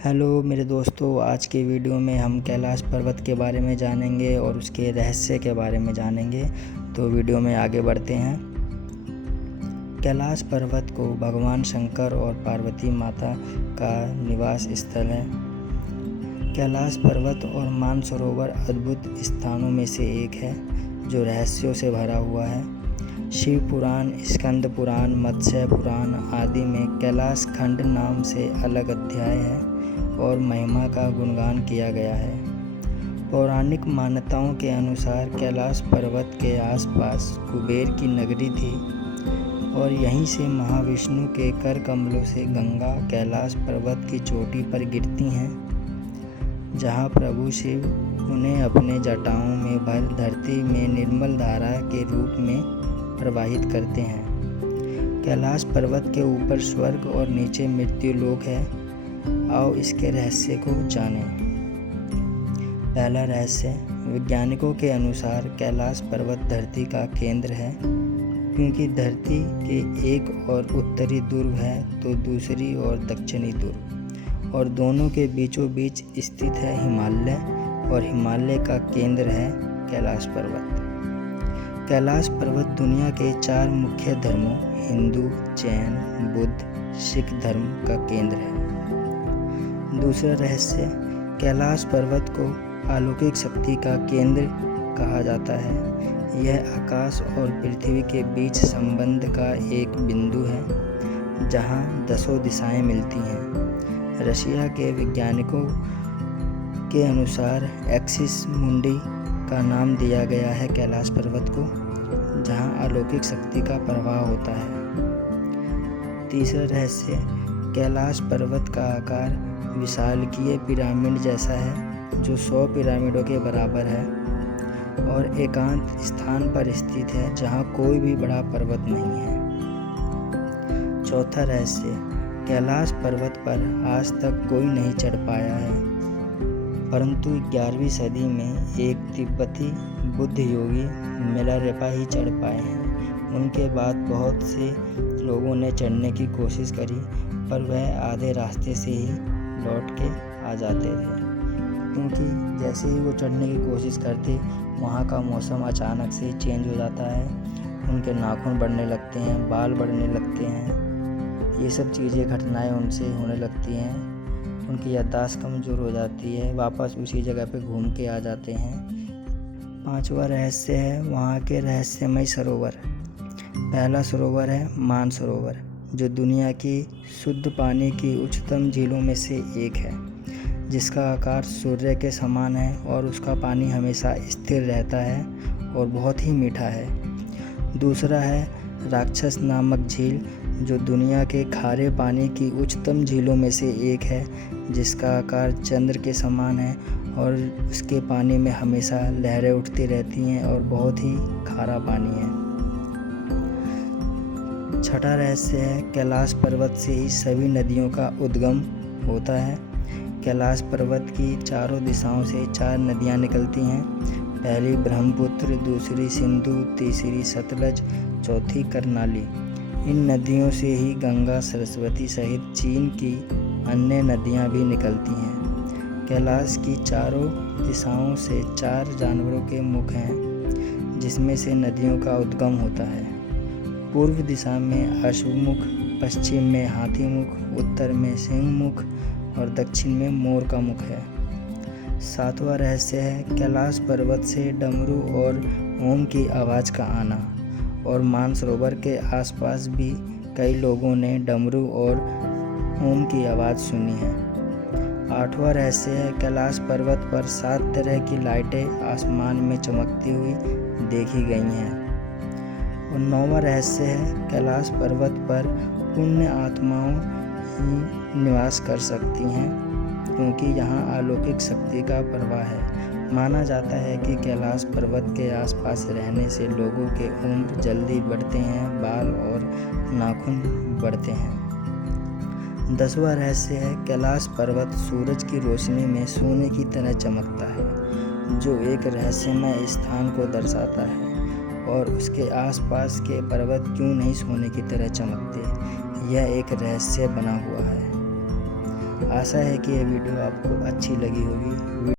Hello मेरे दोस्तों, आज के वीडियो में हम कैलाश पर्वत के बारे में जानेंगे और उसके रहस्य के बारे में जानेंगे। तो वीडियो में आगे बढ़ते हैं। कैलाश पर्वत को भगवान शंकर और पार्वती माता का निवास स्थल है। कैलाश पर्वत और मानसरोवर अद्भुत स्थानों में से एक है जो रहस्यों से भरा हुआ है। शिव पुराण, स्कंद पुराण, मत्स्य पुराण आदि में कैलाश खंड नाम से अलग अध्याय है और महिमा का गुणगान किया गया है। पौराणिक मान्यताओं के अनुसार कैलाश पर्वत के आसपास कुबेर की नगरी थी और यहीं से महाविष्णु के कर कमलों से गंगा कैलाश पर्वत की चोटी पर गिरती हैं, जहां प्रभु शिव उन्हें अपने जटाओं में भर धरती में निर्मल धारा के रूप में प्रवाहित करते हैं। कैलाश पर्वत के ऊपर स्वर्ग और नीचे मृत्यु लोक है। आओ इसके रहस्य को जानें। पहला रहस्य, वैज्ञानिकों के अनुसार कैलाश पर्वत धरती का केंद्र है, क्योंकि धरती के एक और उत्तरी ध्रुव है तो दूसरी ओर दक्षिणी ध्रुव, और दोनों के बीचों बीच स्थित है हिमालय, और हिमालय का केंद्र है कैलाश पर्वत। कैलाश पर्वत दुनिया के 4 मुख्य धर्मों हिंदू, जैन, बुद्ध, सिख धर्म का केंद्र है। दूसरा रहस्य, कैलाश पर्वत को अलौकिक शक्ति का केंद्र कहा जाता है। यह आकाश और पृथ्वी के बीच संबंध का एक बिंदु है जहां 10 दिशाएं मिलती हैं। रशिया के वैज्ञानिकों के अनुसार एक्सिस मुंडी का नाम दिया गया है कैलाश पर्वत को, जहां अलौकिक शक्ति का प्रवाह होता है। तीसरा रहस्य, कैलाश पर्वत का आकार विशालकीय पिरामिड जैसा है जो 100 पिरामिडों के बराबर है और एकांत स्थान पर स्थित है जहां कोई भी बड़ा पर्वत नहीं है। चौथा रहस्य, कैलाश पर्वत पर आज तक कोई नहीं चढ़ पाया है, परंतु 11वीं सदी में एक तिब्बती बुद्ध योगी मिलारेपा ही चढ़ पाए हैं। उनके बाद बहुत से लोगों ने चढ़ने की कोशिश करी, पर वह आधे रास्ते से ही लौट के आ जाते थे, क्योंकि जैसे ही वो चढ़ने की कोशिश करते वहाँ का मौसम अचानक से चेंज हो जाता है। उनके नाखून बढ़ने लगते हैं, बाल बढ़ने लगते हैं, ये सब चीज़ें घटनाएं उनसे होने लगती हैं। उनकी याददाश्त कमज़ोर हो जाती है, वापस उसी जगह पे घूम के आ जाते हैं। 5वां रहस्य है वहाँ के रहस्यमय सरोवर। पहला सरोवर है मानसरोवर, जो दुनिया की शुद्ध पानी की उच्चतम झीलों में से एक है, जिसका आकार सूर्य के समान है और उसका पानी हमेशा स्थिर रहता है और बहुत ही मीठा है। दूसरा है राक्षस नामक झील, जो दुनिया के खारे पानी की उच्चतम झीलों में से एक है, जिसका आकार चंद्र के समान है और उसके पानी में हमेशा लहरें उठती रहती हैं और बहुत ही खारा पानी है। छठा रहस्य है कैलाश पर्वत से ही सभी नदियों का उद्गम होता है। कैलाश पर्वत की चारों दिशाओं से 4 नदियाँ निकलती हैं। पहली ब्रह्मपुत्र, दूसरी सिंधु, तीसरी सतलज, चौथी करनाली। इन नदियों से ही गंगा, सरस्वती सहित चीन की अन्य नदियाँ भी निकलती हैं। कैलाश की चारों दिशाओं से 4 जानवरों के मुख हैं, जिसमें से नदियों का उद्गम होता है। पूर्व दिशा में अश्वमुख, पश्चिम में हाथी मुख, उत्तर में सिंह मुख और दक्षिण में मोर का मुख है। 7वां रहस्य है कैलाश पर्वत से डमरू और ओम की आवाज़ का आना, और मानसरोवर के आसपास भी कई लोगों ने डमरू और ओम की आवाज़ सुनी है। 8वां रहस्य है कैलाश पर्वत पर 7 तरह की लाइटें आसमान में चमकती हुई देखी गई हैं। और 9वां रहस्य है कैलाश पर्वत पर पुण्य आत्माओं ही निवास कर सकती हैं, क्योंकि यहाँ अलौकिक शक्ति का प्रवाह है। माना जाता है कि कैलाश पर्वत के आसपास रहने से लोगों के उम्र जल्दी बढ़ते हैं, बाल और नाखून बढ़ते हैं। 10वां रहस्य है कैलाश पर्वत सूरज की रोशनी में सोने की तरह चमकता है, जो एक रहस्यमय स्थान को दर्शाता है। और उसके आसपास के पर्वत क्यों नहीं सोने की तरह चमकते, यह एक रहस्य बना हुआ है। आशा है कि यह वीडियो आपको अच्छी लगी होगी।